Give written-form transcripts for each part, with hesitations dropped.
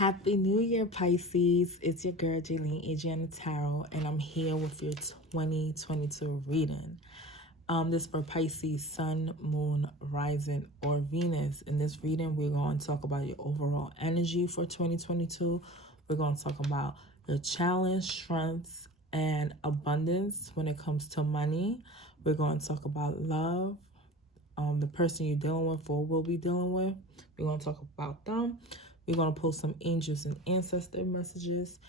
Happy New Year, Pisces. It's your girl, Jaylene Adriana Tarot, and I'm here with your 2022 reading. This for Pisces, Sun, Moon, Rising, or Venus. In this reading, we're going to talk about your overall energy for 2022. We're going to talk about your challenge, strengths, and abundance when it comes to money. We're going to talk about love, the person you're dealing with or will be dealing with. We're going to talk about them. We're going to post some angels and ancestor messages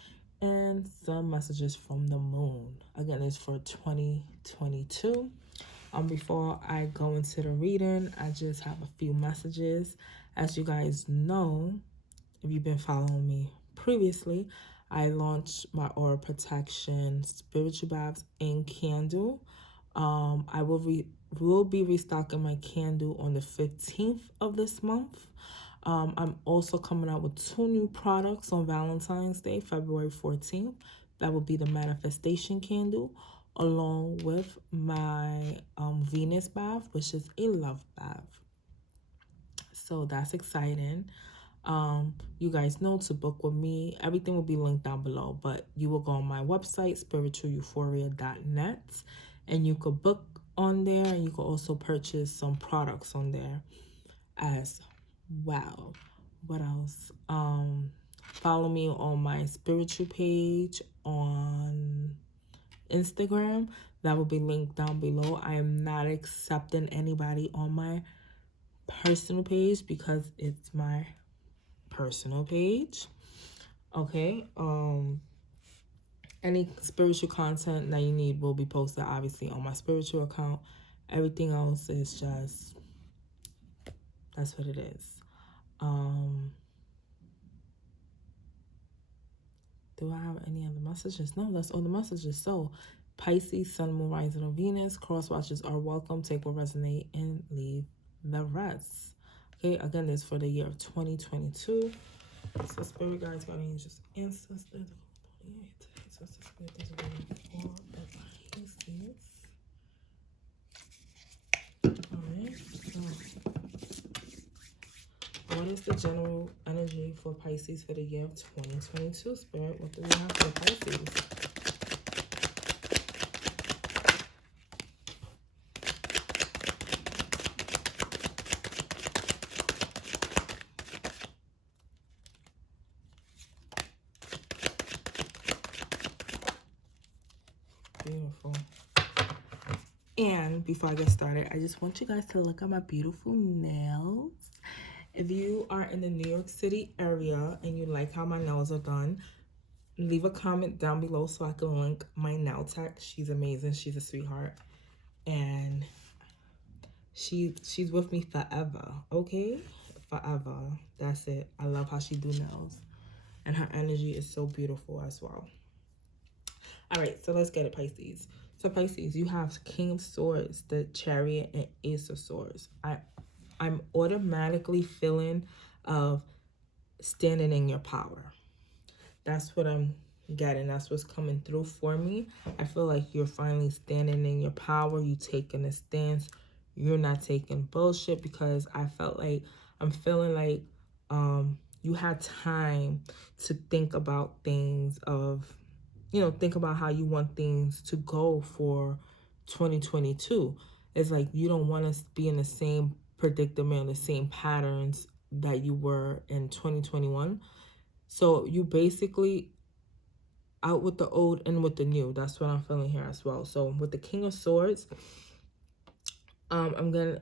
and some messages from the moon. Again, it's for 2022. Before I go into the reading, I just have a few messages. As you guys know, if you've been following me previously, I launched my aura protection spiritual baths and candle. I will be restocking my candle on the 15th of this month. I'm also coming out with 2 new products on Valentine's Day, February 14th. That will be the manifestation candle, along with my Venus bath, which is a love bath. So that's exciting. You guys know to book with me. Everything will be linked down below, but you will go on my website, spiritualeuphoria.net, and you could book on there, and you can also purchase some products on there as well. What else? Follow me on my spiritual page on Instagram. That will be linked down below. I am not accepting anybody on my personal page because it's my personal page. Okay. Any spiritual content that you need will be posted obviously on my spiritual account. Everything else is just, that's what it is. Do I have any other messages? No, that's all the messages. So Pisces, Sun, Moon, Rising, or Venus, cross watches are welcome. Take what resonate and leave the rest. Okay, again, this for the year of 2022. So spirit guides, guardians, just ancestors. Alright, so what is the general energy for Pisces for the year of 2022? Spirit, what do we have for Pisces? Beautiful. And before I get started, I just want you guys to look at my beautiful nails. If you are in the New York City area and you like how my nails are done, leave a comment down below so I can link my nail tech. She's amazing. She's a sweetheart. And she's with me forever, okay? Forever. That's it. I love how she do nails. And her energy is so beautiful as well. All right, so let's get it, Pisces. So Pisces, you have King of Swords, the Chariot, and Ace of Swords. I'm automatically feeling of standing in your power. That's what I'm getting. That's what's coming through for me. I feel like you're finally standing in your power. You taking a stance. You're not taking bullshit, because I felt like, I'm feeling like you had time to think about things of, think about how you want things to go for 2022. It's like you don't want to be in the same predicament, the same patterns that you were in 2021. So you basically out with the old and with the new. That's what I'm feeling here as well. So with the King of Swords,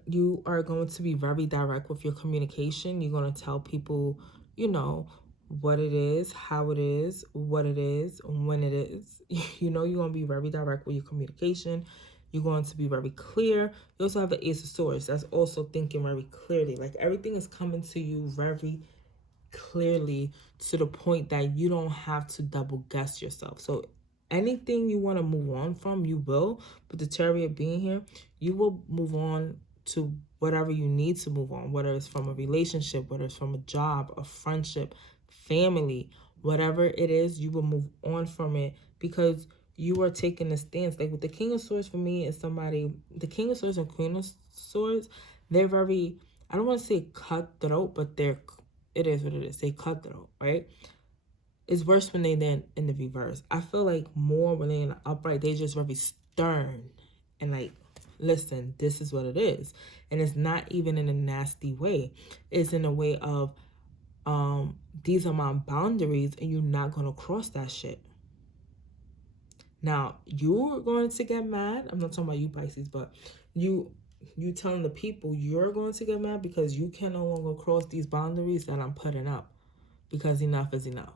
you are going to be very direct with your communication. You're going to tell people, what it is, how it is, what it is, when it is. You're going to be very direct with your communication. You're going to be very clear. You also have the Ace of Swords. That's also thinking very clearly. Like everything is coming to you very clearly, to the point that you don't have to double guess yourself. So anything you want to move on from, you will. But the Chariot being here, you will move on to whatever you need to move on, whether it's from a relationship, whether it's from a job, a friendship, family, whatever it is, you will move on from it, because you are taking a stance. Like with the King of Swords, for me, is somebody, the King of Swords and Queen of Swords, they're very, I don't want to say cutthroat, but they're it is what it is. They cutthroat, right? It's worse when they then in the reverse. I feel like more when they in the upright, they just very stern and like, listen, this is what it is. And it's not even in a nasty way. It's in a way of, these are my boundaries and you're not gonna cross that shit. Now, you're going to get mad. I'm not talking about you, Pisces, but you telling the people you're going to get mad because you can no longer cross these boundaries that I'm putting up, because enough is enough.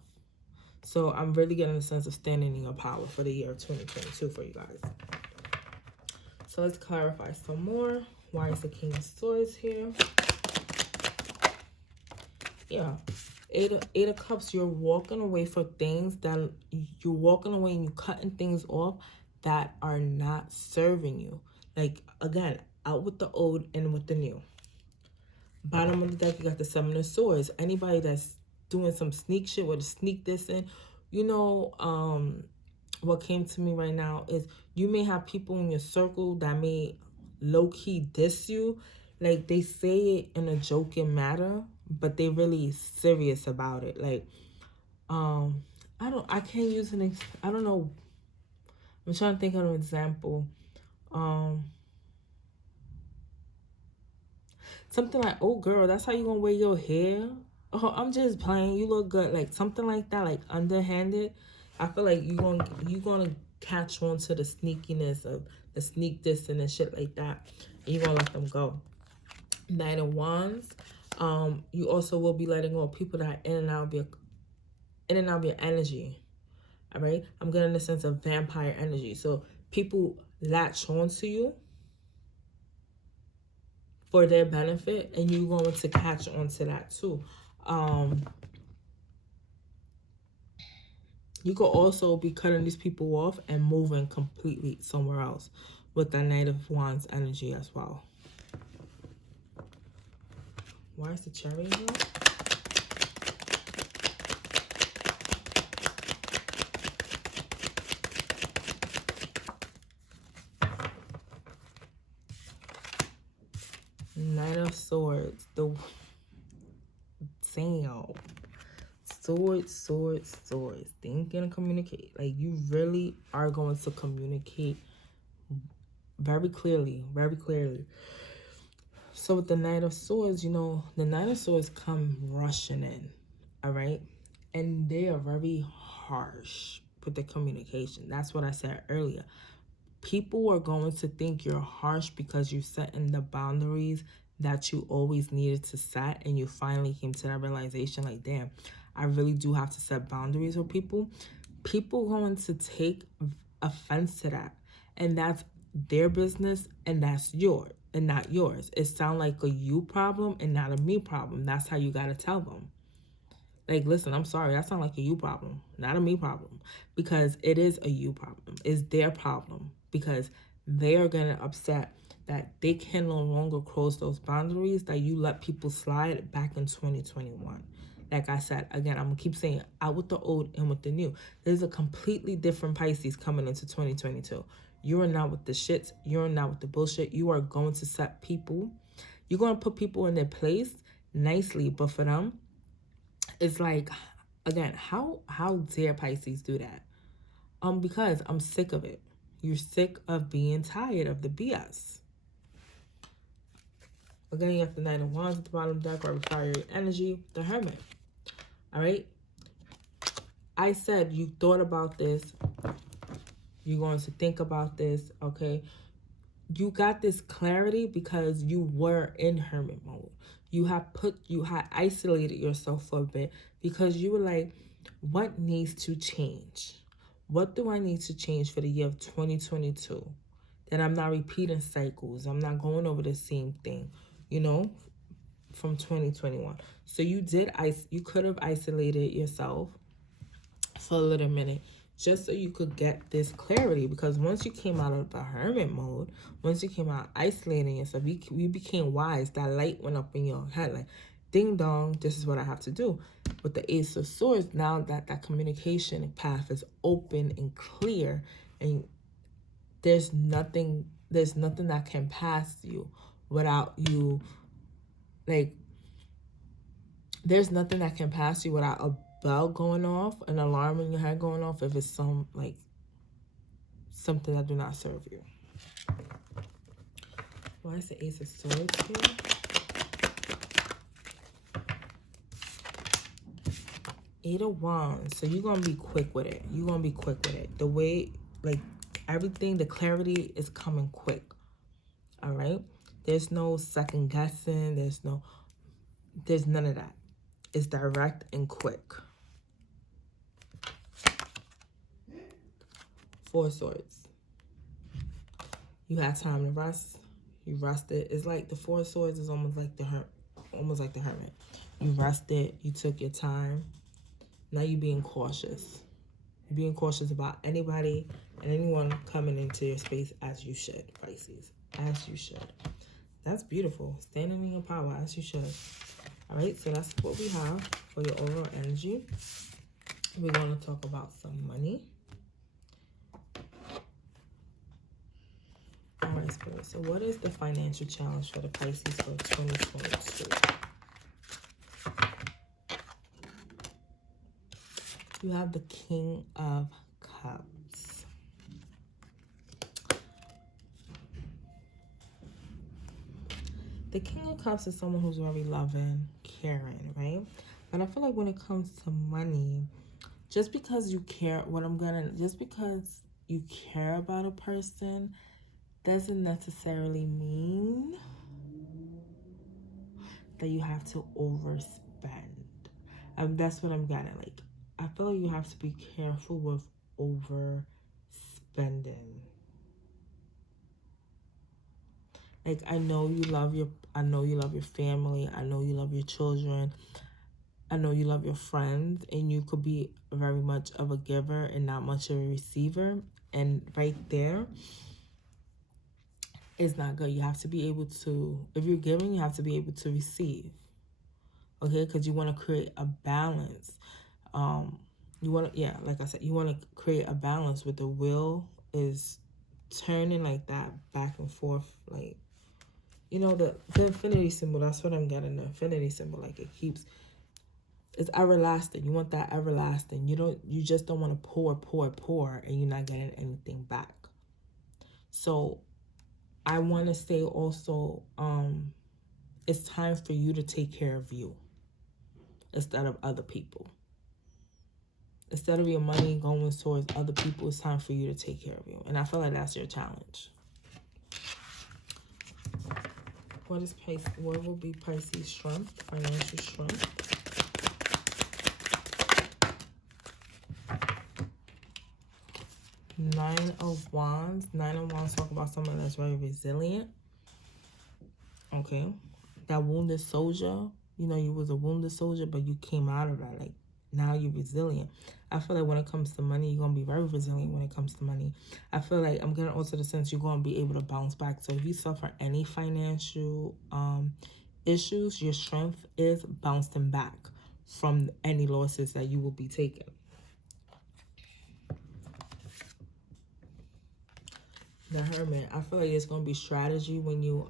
So I'm really getting a sense of standing in your power for the year of 2022 for you guys. So let's clarify some more. Why is the King of Swords here? Yeah. Eight of Cups, you're walking away for things that you're walking away and you're cutting things off that are not serving you. Like, again, out with the old and with the new. Bottom of the deck, you got the Seven of Swords. Anybody that's doing some sneak shit or to sneak this in, you know, what came to me right now is you may have people in your circle that may low-key diss you. Like, they say it in a joking matter, but they really serious about it. Like, I can't use I don't know. I'm trying to think of an example. Something like, oh girl, that's how you gonna wear your hair? Oh, I'm just playing. You look good. Like something like that, like underhanded. I feel like you gonna catch on to the sneakiness of the sneak this and shit like that. And you're gonna let them go. Knight of Wands. You also will be letting go of people that are in and out of your energy. All right. I'm getting the sense of vampire energy. So people latch onto you for their benefit, and you're going to catch on to that too. You could also be cutting these people off and moving completely somewhere else with that Knight of Wands energy as well. Why is the Chariot here? Knight of Swords. The Damn. Swords. Think and communicate. Like, you really are going to communicate very clearly. So with the Knight of Swords, you know, the Knight of Swords come rushing in, all right? And they are very harsh with the communication. That's what I said earlier. People are going to think you're harsh because you're setting the boundaries that you always needed to set, and you finally came to that realization like, damn, I really do have to set boundaries with people. People are going to take offense to that, and that's their business, and that's yours and not yours. It sounds like a you problem and not a me problem. That's how you got to tell them. Like, listen, I'm sorry, that sounds like a you problem, not a me problem, because it is a you problem. It's their problem, because they are going to upset that they can no longer cross those boundaries that you let people slide back in 2021. Like I said, again, I'm going to keep saying out with the old and with the new. There's a completely different Pisces coming into 2022. You are not with the shits. You're not with the bullshit. You are going to set people. You're going to put people in their place nicely, but for them, it's like, again, how dare Pisces do that? Because I'm sick of it. You're sick of being tired of the BS. Again, you have the Knight of Wands at the bottom of the deck, or fiery energy, the Hermit. All right. I said you thought about this. You're going to think about this, okay? You got this clarity because you were in hermit mode. You had isolated yourself for a bit because you were like, what needs to change? What do I need to change for the year of 2022? That I'm not repeating cycles. I'm not going over the same thing, you know, from 2021. So you could have isolated yourself for a little minute just so you could get this clarity, because once you came out of the hermit mode, once you came out isolating yourself, you became wise. That light went up in your head like, ding dong, this is what I have to do. With the Ace of Swords, now that communication path is open and clear, and there's nothing that can pass you without you, like, there's nothing that can pass you without a bell going off, an alarm in your head going off, if it's something that do not serve you. Why is the Ace of Swords here? Eight of Wands. So you're going to be quick with it. You're going to be quick with it. The way, everything, the clarity is coming quick. All right? There's no second guessing. There's none of that. It's direct and quick. Four of Swords. You had time to rest. You rested. It's like the Four of Swords is almost like the Hermit. You rested. You took your time. Now you're being cautious. You're being cautious about anybody and anyone coming into your space, as you should, Pisces. As you should. That's beautiful. Standing in your power, as you should. All right, so that's what we have for your overall energy. We're going to talk about some money. All right, Spirit. So what is the financial challenge for the Pisces for 2022? You have the King of Cups. The King of Cups is someone who's very loving, caring, right? But I feel like when it comes to money, just because you care about a person doesn't necessarily mean that you have to overspend. That's what I'm getting. I feel like you have to be careful with overspending. I know you love your family. I know you love your children. I know you love your friends, and you could be very much of a giver and not much of a receiver. And right there, it's not good. You have to be able to, if you're giving, you have to be able to receive. Okay, because you want to create a balance. Like I said, you want to create a balance with the wheel is turning like that back and forth, the infinity symbol. That's what I'm getting. The infinity symbol, it's everlasting. You want that everlasting. You just don't want to pour, and you're not getting anything back. So I want to say also, it's time for you to take care of you instead of other people. Instead of your money going towards other people, it's time for you to take care of you. And I feel like that's your challenge. What will be Pisces' strength, financial strength? Nine of Wands. Nine of Wands talk about someone that's very resilient. Okay. That wounded soldier. You was a wounded soldier, but you came out of that. Now you're resilient. I feel like when it comes to money, you're going to be very resilient when it comes to money. I feel like I'm getting also the sense you're going to be able to bounce back. So if you suffer any financial issues, your strength is bouncing back from any losses that you will be taking. The Hermit. I feel like it's going to be strategy when you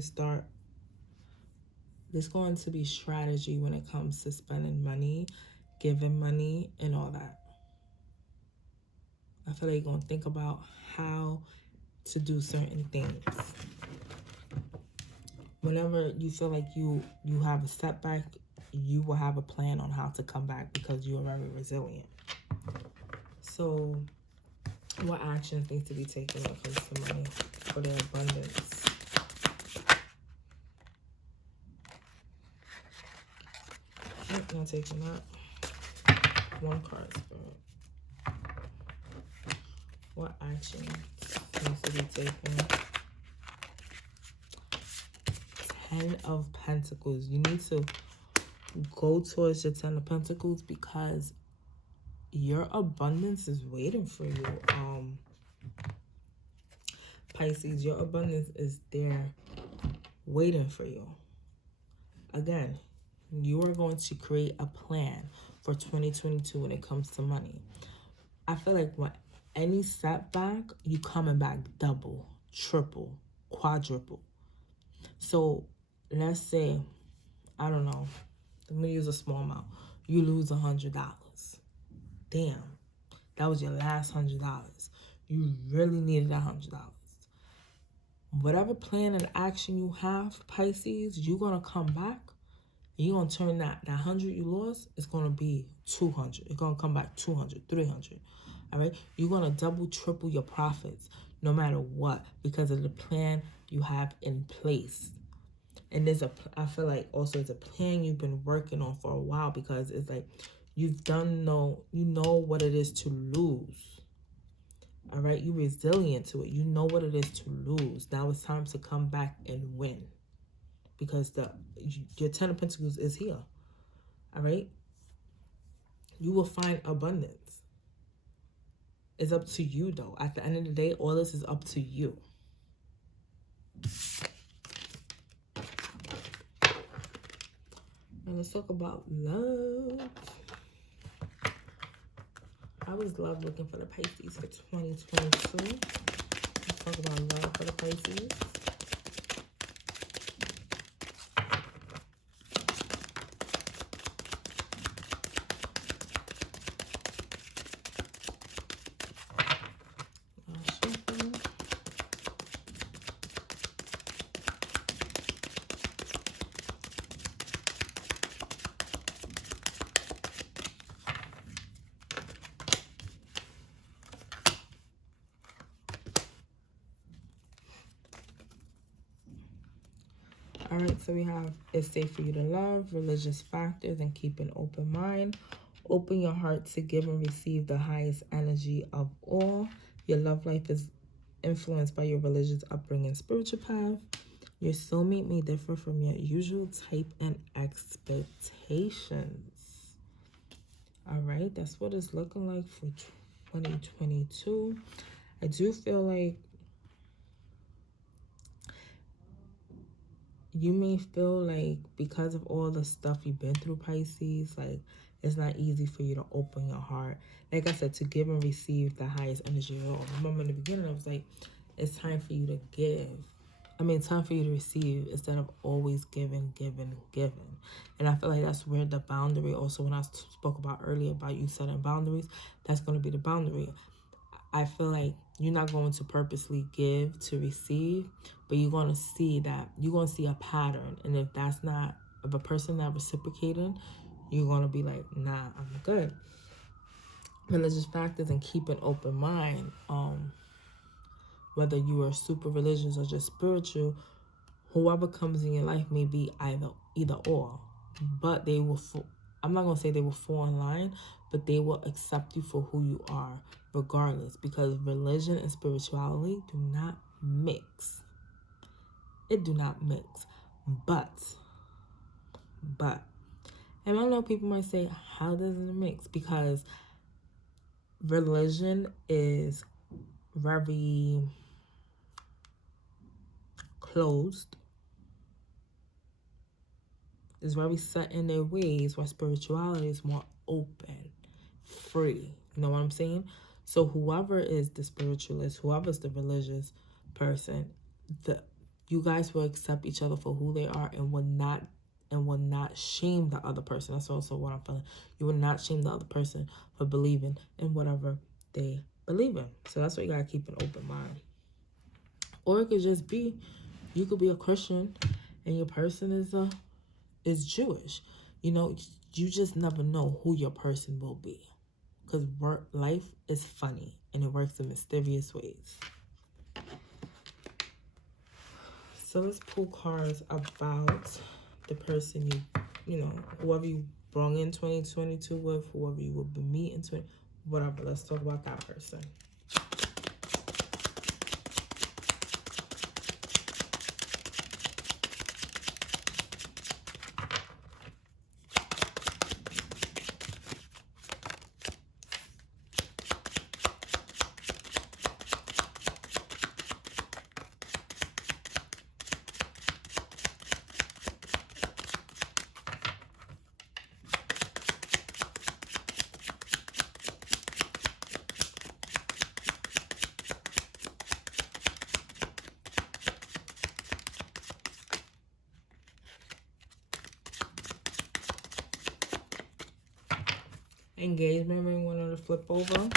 start. There's going to be strategy when it comes to spending money, giving money, and all that. I feel like you're going to think about how to do certain things. Whenever you feel like you have a setback, you will have a plan on how to come back because you are very resilient. So what actions need to be taken when it comes to money for their abundance? Not taking that. One card, Spirit. What action needs to be taken? Ten of Pentacles. You need to go towards your Ten of Pentacles because your abundance is waiting for you. Pisces, your abundance is there waiting for you. Again, you are going to create a plan for 2022 when it comes to money. I feel like when any setback, you coming back double, triple, quadruple. So let's say I don't know, I'm gonna use a small amount. You lose $100. Damn, that was your last $100. You really needed $100. Whatever plan and action you have, Pisces, you're gonna come back. You're gonna turn that 100 you lost, it's gonna be 200. It's gonna come back 200, 300. All right, you're gonna double, triple your profits no matter what because of the plan you have in place. And I feel like also it's a plan you've been working on for a while because it's like you know what it is to lose. All right, you're resilient to it. You know what it is to lose. Now it's time to come back and win because your 10 of Pentacles is here. All right, you will find abundance. It's up to you though. At the end of the day, all this is up to you. Now let's talk about love. How is love looking for the Pisces for 2022? Let's talk about love for the Pisces. All right, so we have it's safe for you to love, religious factors, and keep an open mind. Open your heart to give and receive the highest energy of all. Your love life is influenced by your religious upbringing, spiritual path. Your soulmate may differ from your usual type and expectations. All right, that's what it's looking like for 2022. I do feel like you may feel like because of all the stuff you've been through, Pisces, like it's not easy for you to open your heart. Like I said, to give and receive the highest energy of all. Remember in the beginning, I was like, it's time for you to give. Time for you to receive instead of always giving. And I feel like that's where the boundary also, when I spoke about earlier about you setting boundaries, that's going to be the boundary. I feel like you're not going to purposely give to receive, but you're going to see a pattern. And if a person not reciprocating, you're going to be like, nah, I'm good. Religious factors and keep an open mind. Whether you are super religious or just spiritual, whoever comes in your life may be either or. But they will, I'm not going to say they will fall in line, but they will accept you for who you are regardless, because religion and spirituality do not mix. It do not mix. But, and I know people might say, how does it mix? Because religion is very closed. It's very set in their ways, while spirituality is more open, free. You know what I'm saying? So whoever is the spiritualist, whoever's the religious person, you guys will accept each other for who they are and will not shame the other person. That's also what I'm feeling. You will not shame the other person for believing in whatever they believe in. So that's why you gotta keep an open mind. Or it could just be, you could be a Christian and your person is Jewish. You know, you just never know who your person will be. Because life is funny and it works in mysterious ways. So let's pull cards about the person whoever you brought in 2022 with, whoever you will be meeting, whatever. Let's talk about that person. Engagement ring wanted to flip over.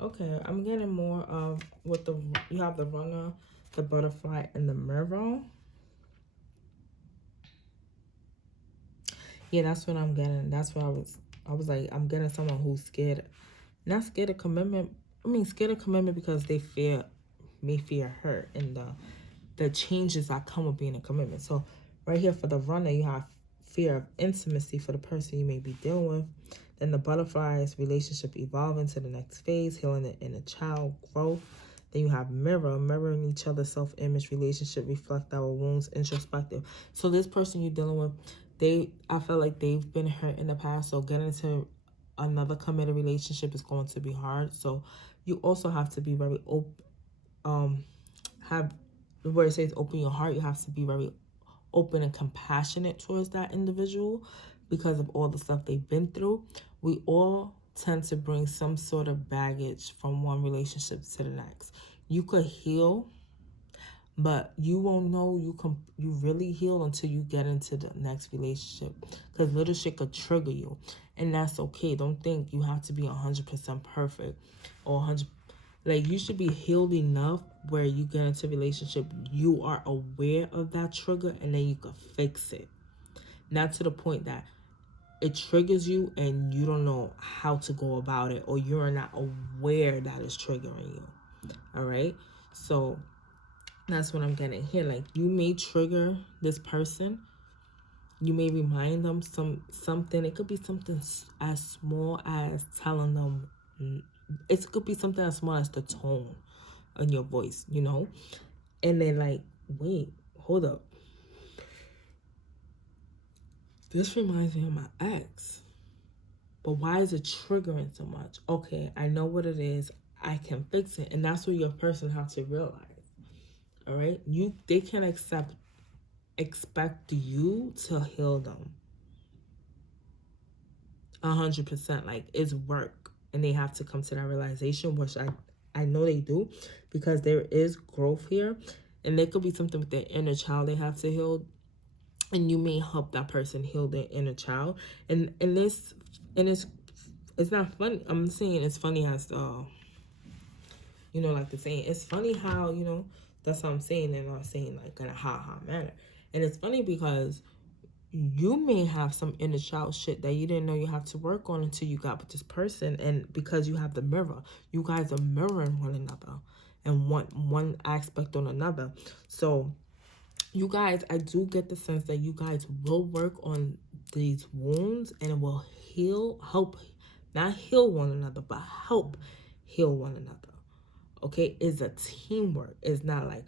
Okay, I'm getting more of with the, you have the runner, the butterfly, and the mirror. Yeah, that's what I'm getting. That's what I was like, I'm getting someone who's scared, not scared of commitment. I mean, scared of commitment because they may fear hurt and the changes that come with being in commitment. So right here for the runner, you have fear of intimacy for the person you may be dealing with. Then the butterflies, relationship evolving to the next phase, healing the inner child, growth. Then you have mirror, mirroring each other's self-image, relationship, reflect our wounds, introspective. So this person you're dealing with, I feel like they've been hurt in the past. So getting into another committed relationship is going to be hard. So you also have to be very open, have, where it says open your heart, you have to be very open and compassionate towards that individual because of all the stuff they've been through. We all tend to bring some sort of baggage from one relationship to the next. You could heal, but you won't know you really heal until you get into the next relationship, because little shit could trigger you, and that's okay. Don't think you have to be 100% perfect or 100. Like, you should be healed enough where you get into a relationship, you are aware of that trigger, and then you can fix it. Not to the point that it triggers you and you don't know how to go about it, or you're not aware that it's triggering you. All right? So that's what I'm getting here. Like, you may trigger this person. You may remind them something. It could be something as small as telling them. It could be something as small as the tone in your voice, you know? And then like, wait, hold up. This reminds me of my ex. But why is it triggering so much? Okay, I know what it is. I can fix it. And that's what your person has to realize. All right? They can't expect you to heal them 100%. Like, it's work. And they have to come to that realization, which I know they do, because there is growth here. And there could be something with their inner child they have to heal. And you may help that person heal their inner child. And it's not funny. I'm saying it's funny as like the saying, it's funny how, that's what I'm saying, and I'm saying like in a ha manner. And it's funny because you may have some inner child shit that you didn't know you have to work on until you got with this person. And because you have the mirror, you guys are mirroring one another and one aspect on another. So you guys, I do get the sense that you guys will work on these wounds, and it will help, not heal one another, but help heal one another. Okay? It's a teamwork. It's not like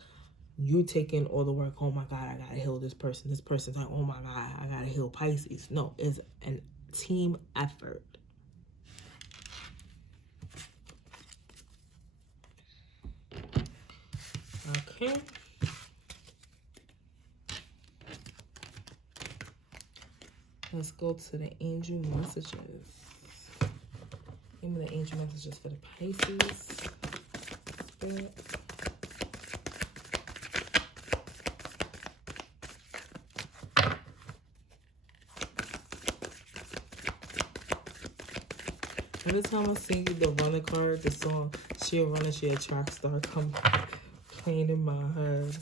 you taking all the work. Oh my God, I gotta heal this person. This person's like, oh my God, I gotta heal Pisces. No, it's a team effort. Okay. Let's go to the angel messages. Give me the angel messages for the Pisces. Spirit. Every time I sing you the runner card, the song, she a runner, she a track star, come playing in my head.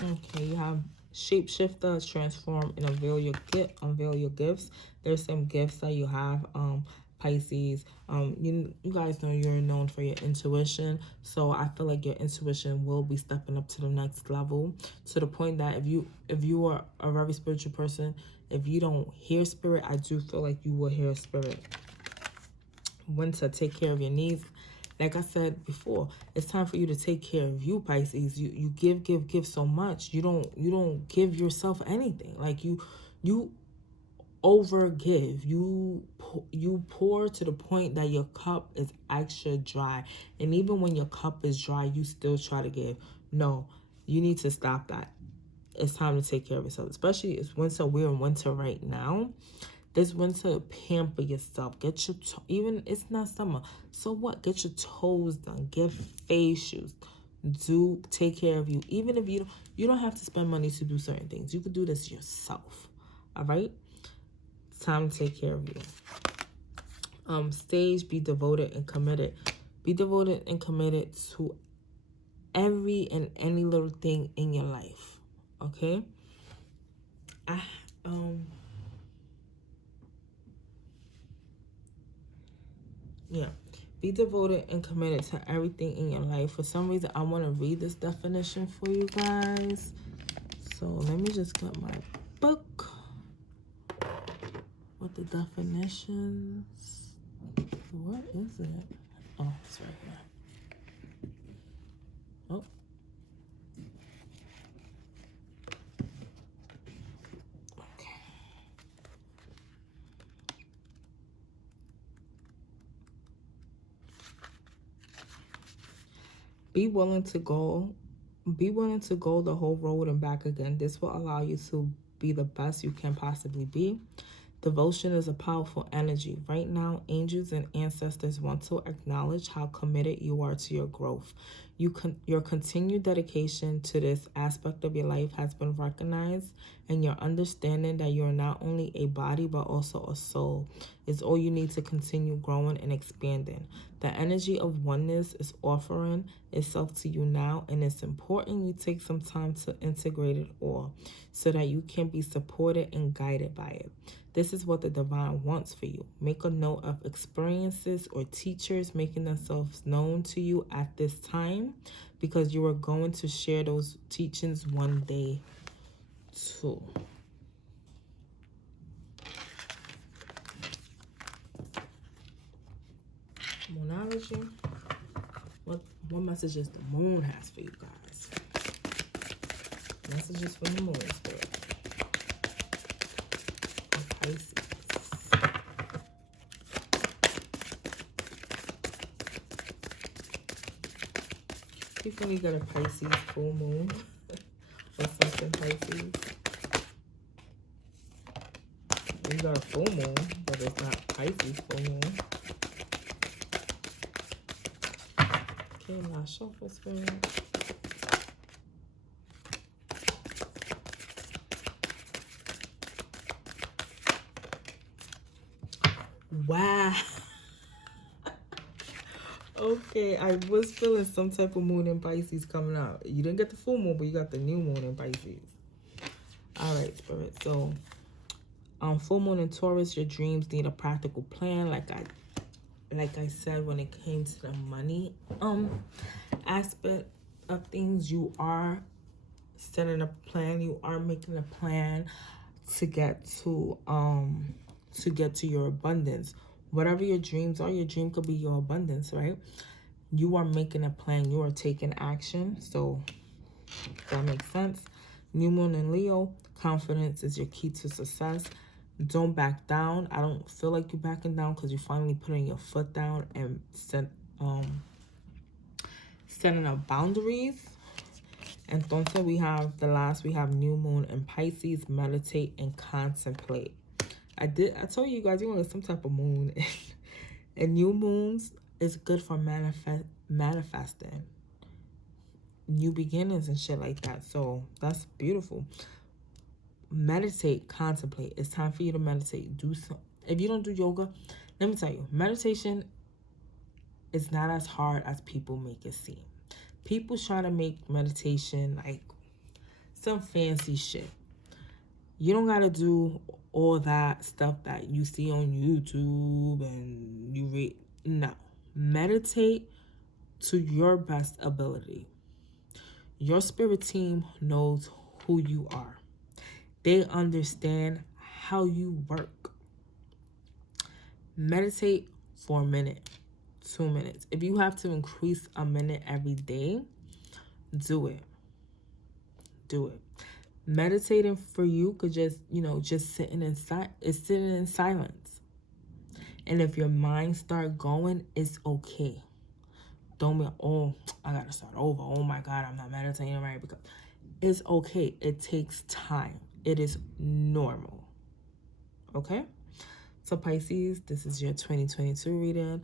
Okay, you have shapeshifter, transform, and unveil your gifts. There's some gifts that you have, Pisces. You guys know you're known for your intuition, so I feel like your intuition will be stepping up to the next level, to the point that if you are a very spiritual person, if you don't hear spirit, I do feel like you will hear spirit. When to take care of your needs. Like I said before, it's time for you to take care of you, Pisces. You give so much. You don't give yourself anything. Like you over give. You pour to the point that your cup is extra dry. And even when your cup is dry, you still try to give. No, you need to stop that. it's time to take care of yourself. Especially it's winter. We're in winter right now. This winter, pamper yourself. Get your even it's not summer. So what? Get your toes done. Get facials. Do take care of you. Even if you don't have to spend money to do certain things. You could do this yourself. All right. It's time to take care of you. Stage, be devoted and committed. Be devoted and committed to every and any little thing in your life. Okay. Yeah. Be devoted and committed to everything in your life. For some reason, I want to read this definition for you guys. So let me just get my book with the definitions. What is it? Oh, it's right here. Oh. Okay. Be willing to go the whole road and back again. This will allow you to be the best you can possibly be. Devotion is a powerful energy. Right now, angels and ancestors want to acknowledge how committed you are to your growth. Your continued dedication to this aspect of your life has been recognized, and your understanding that you're not only a body but also a soul is all you need to continue growing and expanding. The energy of oneness is offering itself to you now, and it's important you take some time to integrate it all so that you can be supported and guided by it. This is what the divine wants for you. Make a note of experiences or teachers making themselves known to you at this time, because you are going to share those teachings one day too. Moonology. What messages the moon has for you guys? Messages from the moon spirit. Pisces. People need to get a Pisces full moon or something Pisces. You got a full moon, but it's not Pisces full moon. Okay, last shuffle spirit. Wow. Okay, I was feeling some type of moon in Pisces coming out. You didn't get the full moon, but you got the new moon in Pisces. All right, spirit. So, full moon in Taurus, your dreams need a practical plan. Like I said, when it came to the money aspect of things, you are setting a plan. You are making a plan to get to your abundance. Whatever your dreams are, your dream could be your abundance, right? You are making a plan. You are taking action. So that makes sense. New moon in Leo, confidence is your key to success. Don't back down. I don't feel like you're backing down because you're finally putting your foot down and setting up boundaries. Entonces we have new moon in Pisces, meditate and contemplate. I told you guys you want some type of moon. And new moons is good for manifesting new beginnings and shit like that. So that's beautiful. Meditate, contemplate. It's time for you to meditate. Do some. If you don't do yoga, let me tell you, meditation is not as hard as people make it seem. People try to make meditation like some fancy shit. You don't gotta do all that stuff that you see on YouTube and you read. No. Meditate to your best ability. Your spirit team knows who you are. They understand how you work. Meditate for a minute, 2 minutes. If you have to increase a minute every day, do it. Do it. Meditating for you could just sitting in silence. And if your mind start going, it's okay. Don't be, oh, I gotta start over. Oh my God, I'm not meditating right. Because It's okay. It takes time. It is normal. Okay? So Pisces, this is your 2022 reading.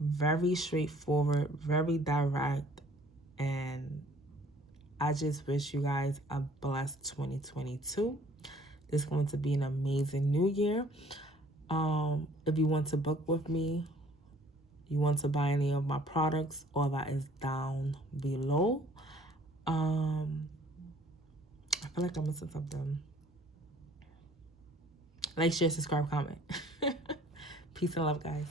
Very straightforward, very direct, and I just wish you guys a blessed 2022. This is going to be an amazing new year. If you want to book with me, you want to buy any of my products, all that is down below. I feel like I'm missing something. Like, share, subscribe, comment. Peace and love, guys.